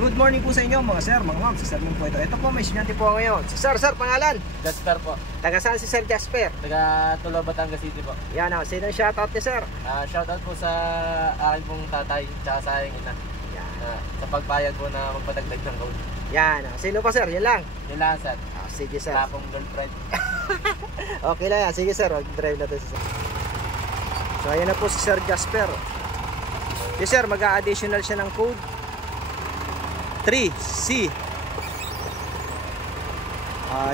Good morning po sa inyo mga sir, mga ma'am. Si Sir po ito. Ito po may estudyante po ngayon. Si Sir, pangalan? Jasper po. Taga saan si Sir Jasper? Taga Tulo, Batangas City po. Yan o, sino yung shoutout ni Sir? Shoutout po sa akin pong tatay tsaka sa aking ina. Yan. Sa pagpayag po na magpatagdag ng code. Yan o. Sino pa Sir? Yan lang. Kailangan sir. Sige Sir. Wala pong girlfriend. Okay lang yan. Sige Sir, mag-drive na to si Sir. So ayan na po si Sir Jasper. Si Sir, mag-a-additional siya ng code 3C.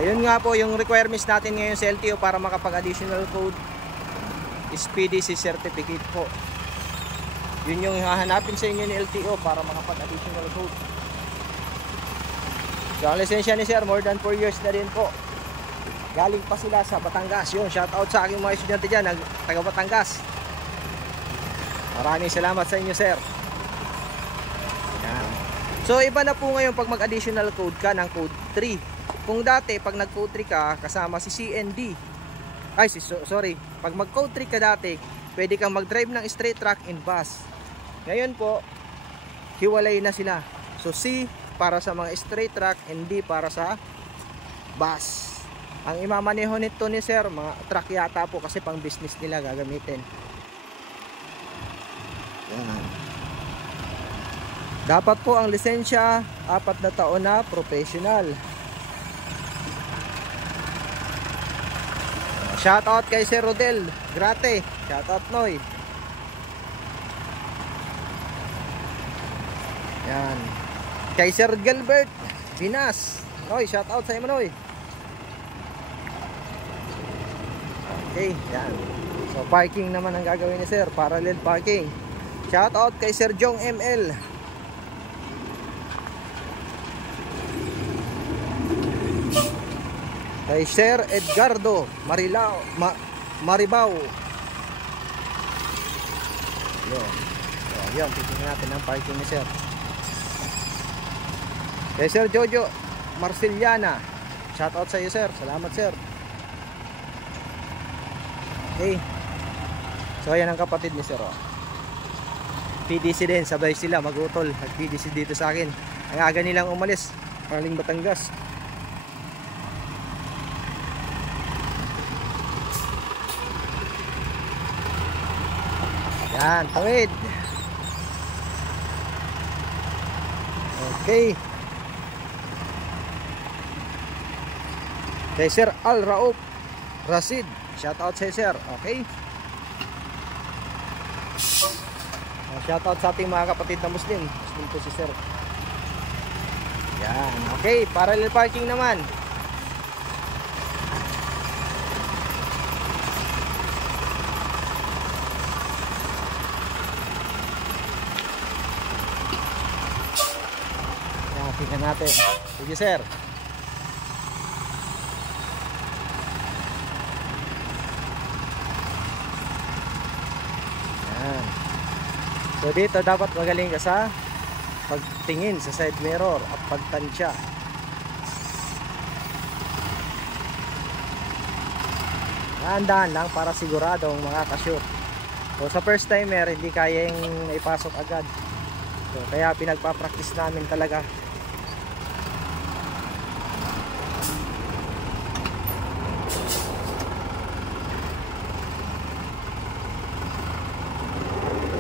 Yun nga po yung requirements natin ngayon sa LTO para makapag-additional code is PDC certificate po. Yun yung hahanapin sa inyo ni LTO para makapag-additional code. So ang lisensya ni Sir, more than 4 years na din po. Galing pa sila sa Batangas. Yun, shout out sa aking mga estudyante dyan, taga Batangas. Maraming salamat sa inyo Sir. Yan. So iba na po ngayon pag mag-additional code ka ng code 3. Kung dati pag nag-code 3 ka kasama si CND. Pag mag-code 3 ka dati, pwede kang mag-drive ng straight track in bus. Ngayon po, hiwalay na sila. So C para sa mga straight track and D para sa bus. Ang imamaneho nito ni Sir, mga truck yata po kasi pang business nila gagamitin. Yan. Dapat po ang lisensya 4 na taon na professional. Shout out kay Sir Rodel Grate. Shout out Noy. Yan. Kay Sir Gilbert Pinas. Noy, shout out sa iyo Noy. Okay, yan. So parking naman ang gagawin ni Sir, parallel parking. Shout out kay Sir Jong ML. Kay Sir Edgardo Maribao. Yun. So, yun, titingnan natin ang parking ni Sir. Kay Sir Jojo Marceliana. Shout out sa iyo Sir. Salamat Sir. Okay. So ayan ang kapatid ni Sir. PDC din, sabay sila magutol. Nag-PDC dito sa akin. Ang aga nilang umalis, paling Batangas. Yan, tawid. Okay. Kay Sir Al Raouf Rasid, shout out sa Sir. Okay. Shout out sa ating mga kapatid na Muslim. Muslim po si Sir. Yan, okay, parallel parking naman. Yan, tingnan natin. Sige Sir. So dito dapat magaling ka sa pagtingin sa side mirror at pagtansya. Dahan-dahan lang para siguradong makakashoot. So sa first timer hindi kayang ipasok agad. So kaya pinagpa-practice namin talaga.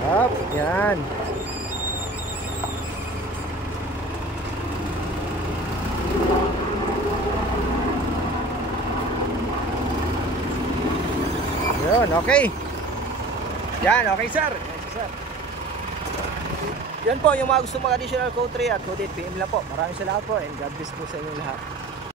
Up, yan. Yun, okay. Yan, okay sir. Yan, sir. Yan po yung mga gusto mag-additional code 3 at code 8 PM lang po. Maraming salamat po and God bless po sa inyo lahat.